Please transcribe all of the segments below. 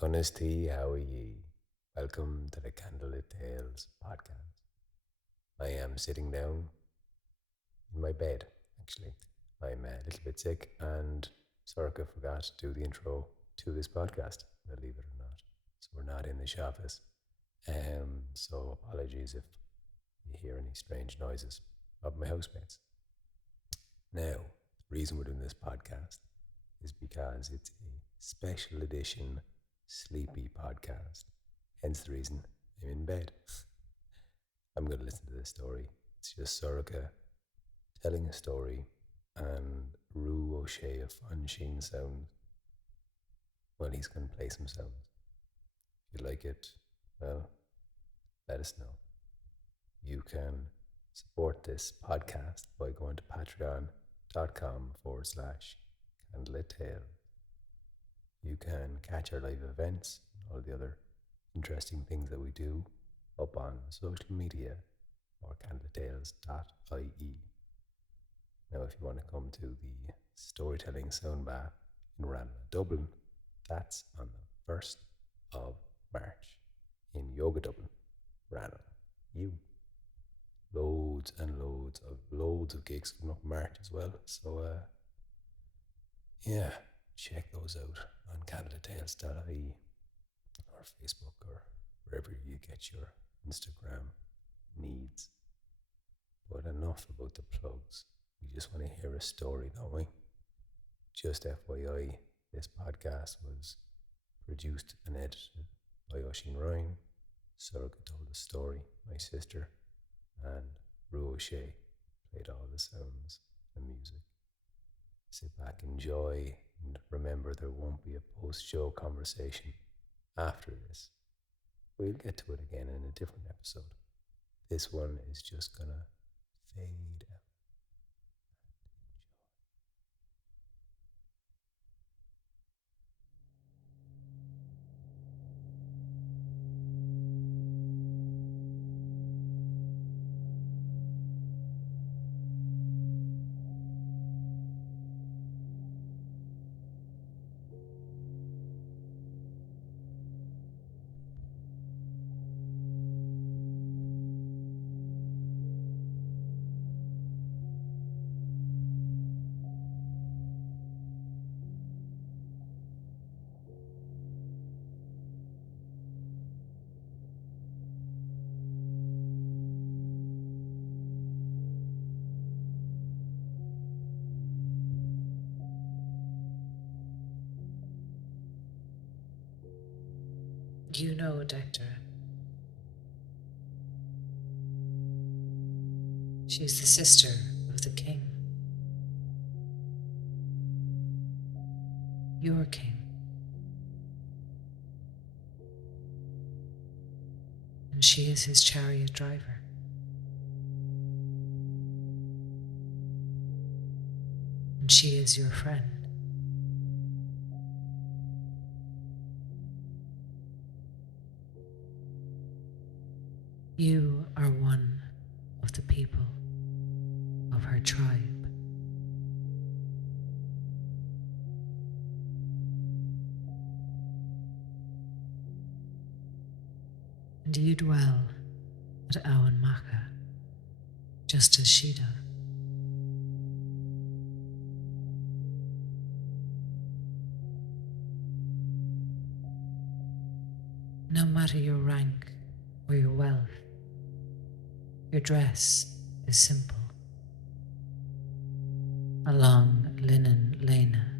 Conisty, how are ye? Welcome to the Candlelit Tales podcast. I am sitting down in my bed, actually. I'm a little bit sick, and Sorka forgot to do the intro to this podcast, believe it or not. So we're not in the office. So apologies if you hear any strange noises of my housemates. Now, the reason we're doing this podcast is because it's a special edition sleepy podcast. Hence the reason I'm in bed. I'm going to listen to this story. It's just Sorka telling a story and Ruairí O'Shea of Fonnsheen-sounbaths. Well, he's going to play some sounds. If you like it, well, let us know. You can support this podcast by going to patreon.com/Candlelit Tales. You can catch our live events and all the other interesting things that we do up on social media or candlelittales.ie. Now, if you want to come to the Storytelling Soundbath in Ruairí Dublin, that's on the 1st of March in Yoga Dublin, Ruairí. Loads and loads of gigs coming up in March as well. So, yeah, check those out on candlelittales.ie or Facebook or wherever you get your Instagram needs. But enough about the plugs. We just want to hear a story, don't we? Just FYI, this podcast was produced and edited by Oisín Ryan. Sorka told the story, my sister, and Ruairí O'Shea played all the sounds and music. Sit back, enjoy, and remember there won't be a post-show conversation after this. We'll get to it again in a different episode. This one is just gonna fade out. You know Deichtre. She's the sister of the king. Your king. And she is his chariot driver. And she is your friend. You are one of the people of her tribe. And you dwell at Awan-Macha, just as she does. No matter your rank or your wealth, your dress is simple. A long linen lena,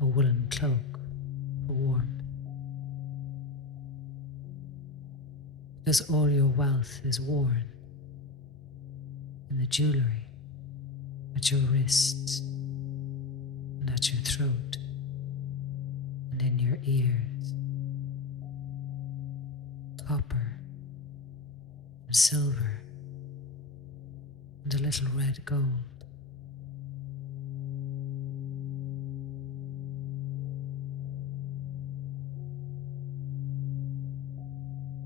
a woolen cloak for warmth. Because all your wealth is worn in the jewellery at your wrists and at your throat and in your ears. Copper and silver and a little red gold.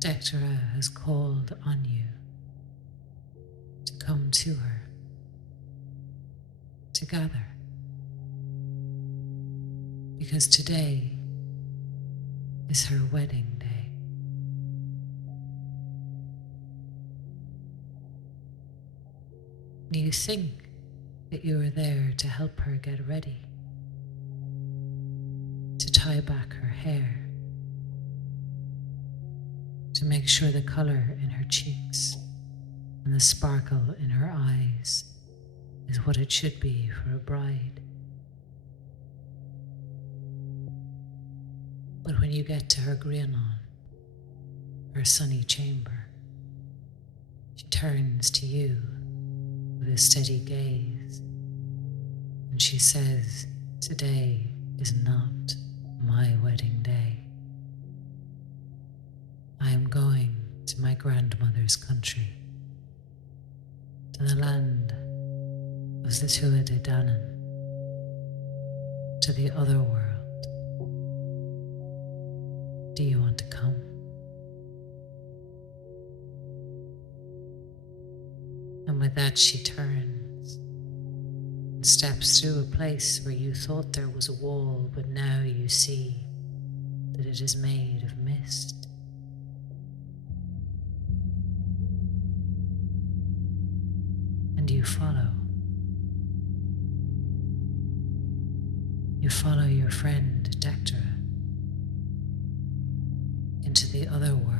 Deichtre has called on you to come to her, to gather, because today is her wedding day. You think that you are there to help her get ready, to tie back her hair, to make sure the colour in her cheeks and the sparkle in her eyes is what it should be for a bride. But when you get to her grianon, her sunny chamber, she turns to you with a steady gaze, and she says, "Today is not my wedding day. I am going to my grandmother's country, to the land of the Tuatha Danann, to the Otherworld. Do you want to come?" And with that she turns and steps through a place where you thought there was a wall, but now you see that it is made of mist. And you follow. You follow your friend Deichtre into the other world.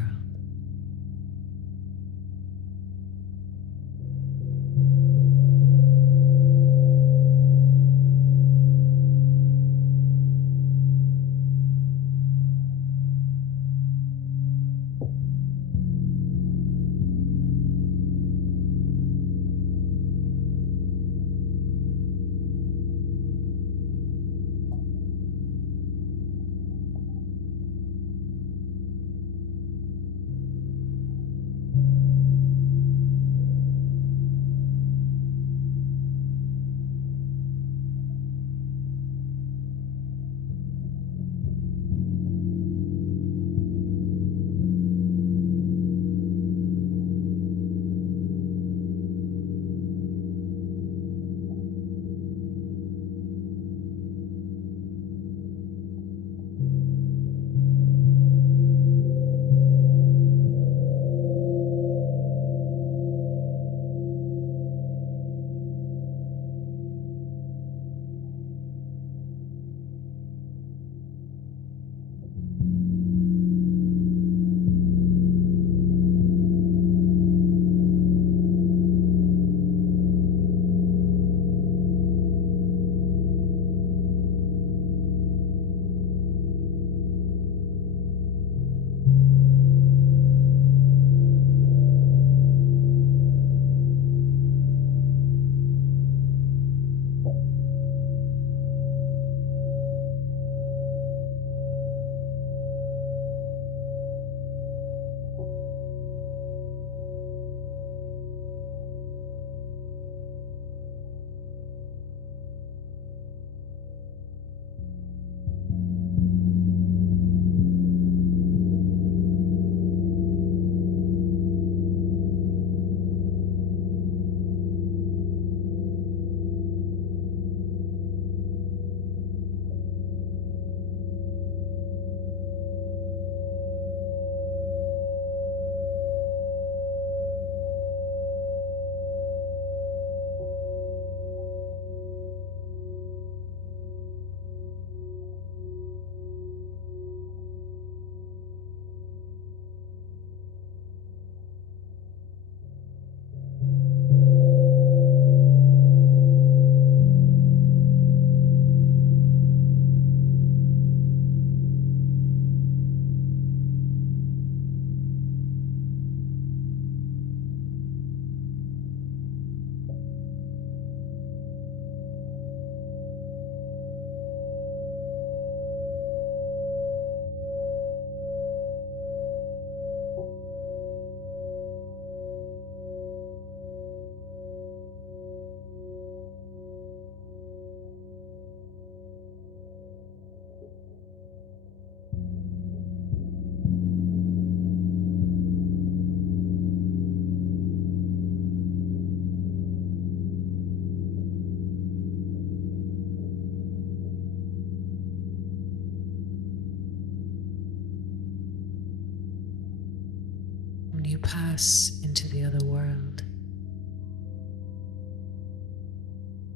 you pass into the other world,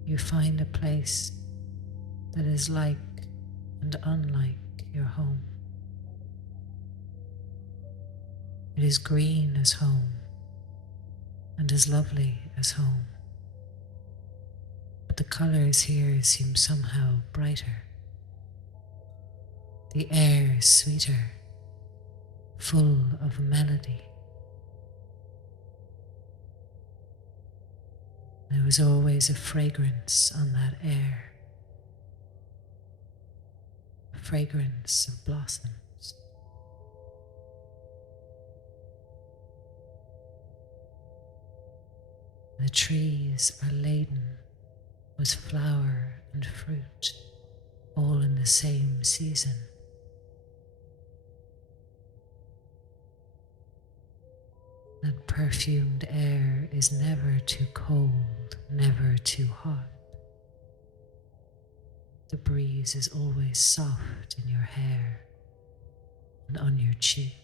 you find a place that is like and unlike your home. It is green as home and as lovely as home, but the colors here seem somehow brighter. The air is sweeter, full of melody. There was always a fragrance on that air, a fragrance of blossoms. The trees are laden with flower and fruit, all in the same season. That perfumed air is never too cold, never too hot. The breeze is always soft in your hair and on your cheek.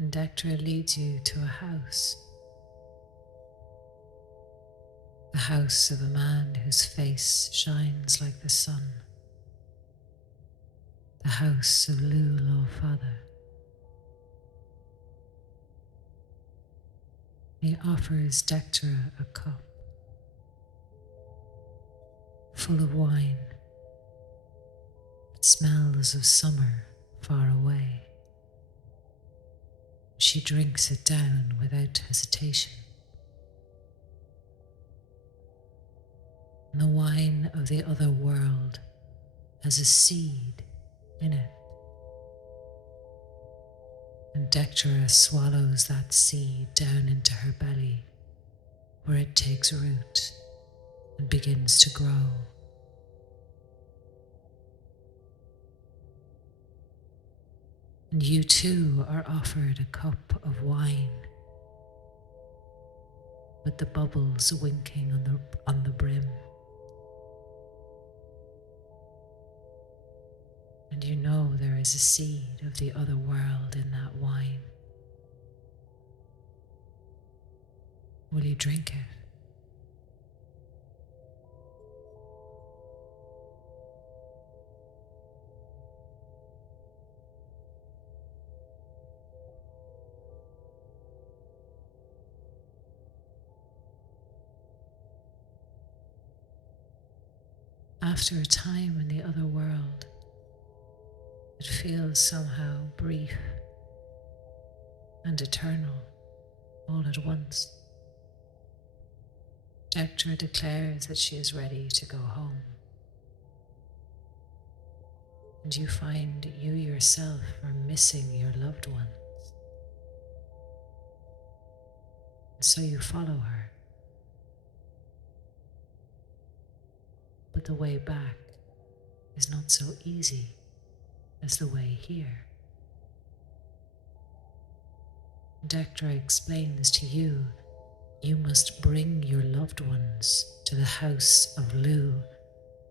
And Deichtre leads you to a house. The house of a man whose face shines like the sun. The house of Lul Father. He offers Deichtre a cup full of wine. It smells of summer far away. She drinks it down without hesitation. And the wine of the other world has a seed in it. And Deichtre swallows that seed down into her belly, where it takes root and begins to grow. And you too are offered a cup of wine, with the bubbles winking on the brim. And you know there is a seed of the other world in that wine. Will you drink it? After a time in the other world, it feels somehow brief and eternal all at once. Deichtre declares that she is ready to go home. And you find you yourself are missing your loved ones. And so you follow her. But the way back is not so easy as the way here. Deichtre explains to you, you must bring your loved ones to the house of Lu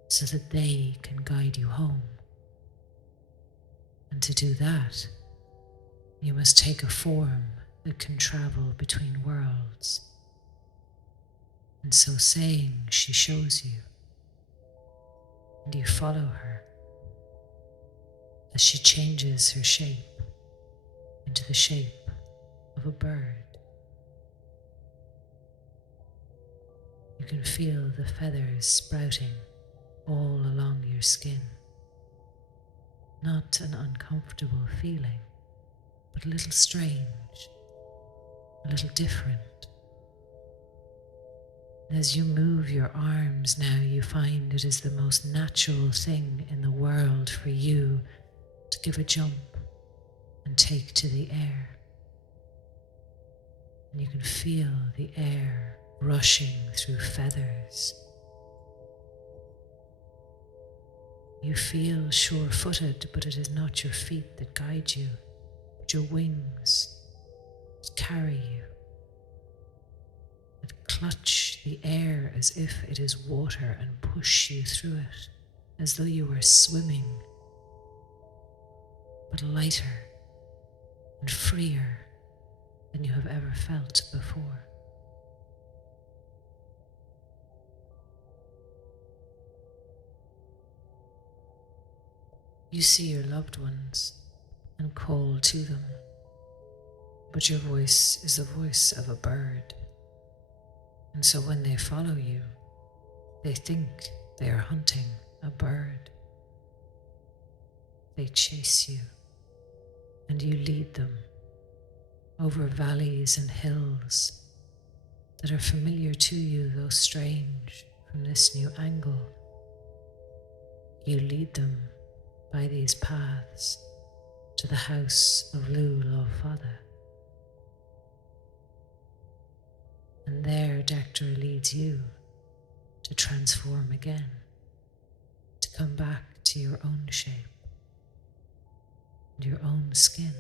so that they can guide you home. And to do that, you must take a form that can travel between worlds. And so saying, she shows you, and you follow her as she changes her shape into the shape of a bird. You can feel the feathers sprouting all along your skin. Not an uncomfortable feeling, but a little strange, a little different. As you move your arms now, you find it is the most natural thing in the world for you to give a jump and take to the air. And you can feel the air rushing through feathers. You feel sure-footed, but it is not your feet that guide you, but your wings that carry you, that clutch the air as if it is water and push you through it, as though you were swimming, but lighter and freer than you have ever felt before. You see your loved ones and call to them, but your voice is the voice of a bird, and so when they follow you, they think they are hunting a bird. They chase you, and you lead them over valleys and hills that are familiar to you, though strange from this new angle. You lead them by these paths to the house of Lugh Love Father. And there Deichtre leads you to transform again, to come back to your own shape and your own skin.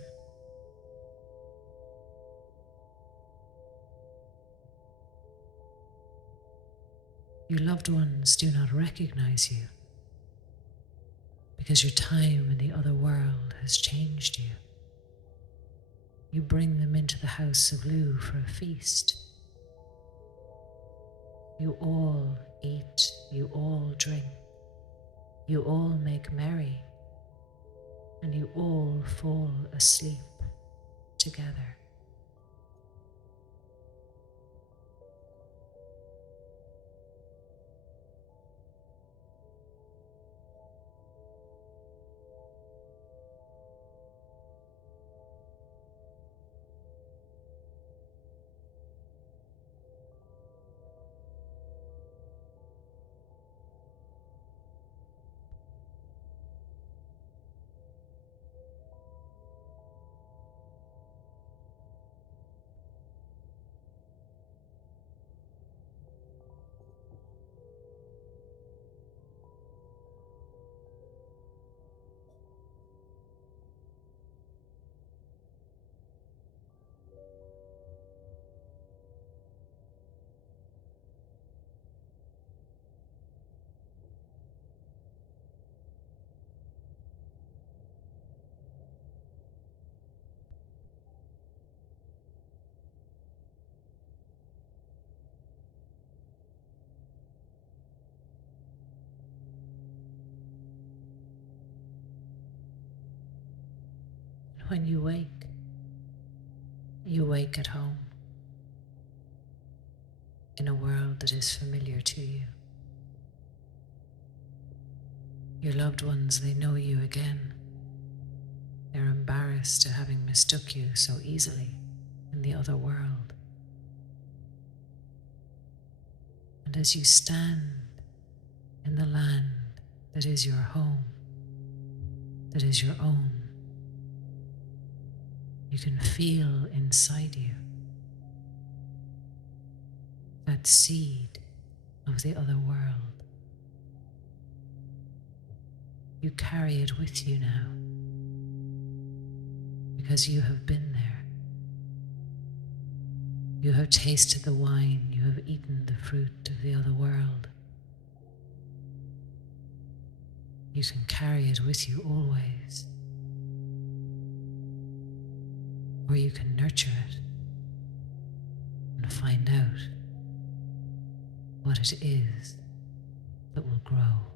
Your loved ones do not recognize you because your time in the other world has changed you. You bring them into the house of Lugh for a feast. You all eat, you all drink, you all make merry, and you all fall asleep together. When you wake at home in a world that is familiar to you. Your loved ones, they know you again. They're embarrassed at having mistook you so easily in the other world. And as you stand in the land that is your home, that is your own, you can feel inside you that seed of the other world. You carry it with you now because you have been there. You have tasted the wine, you have eaten the fruit of the other world. You can carry it with you always. Or you can nurture it and find out what it is that will grow.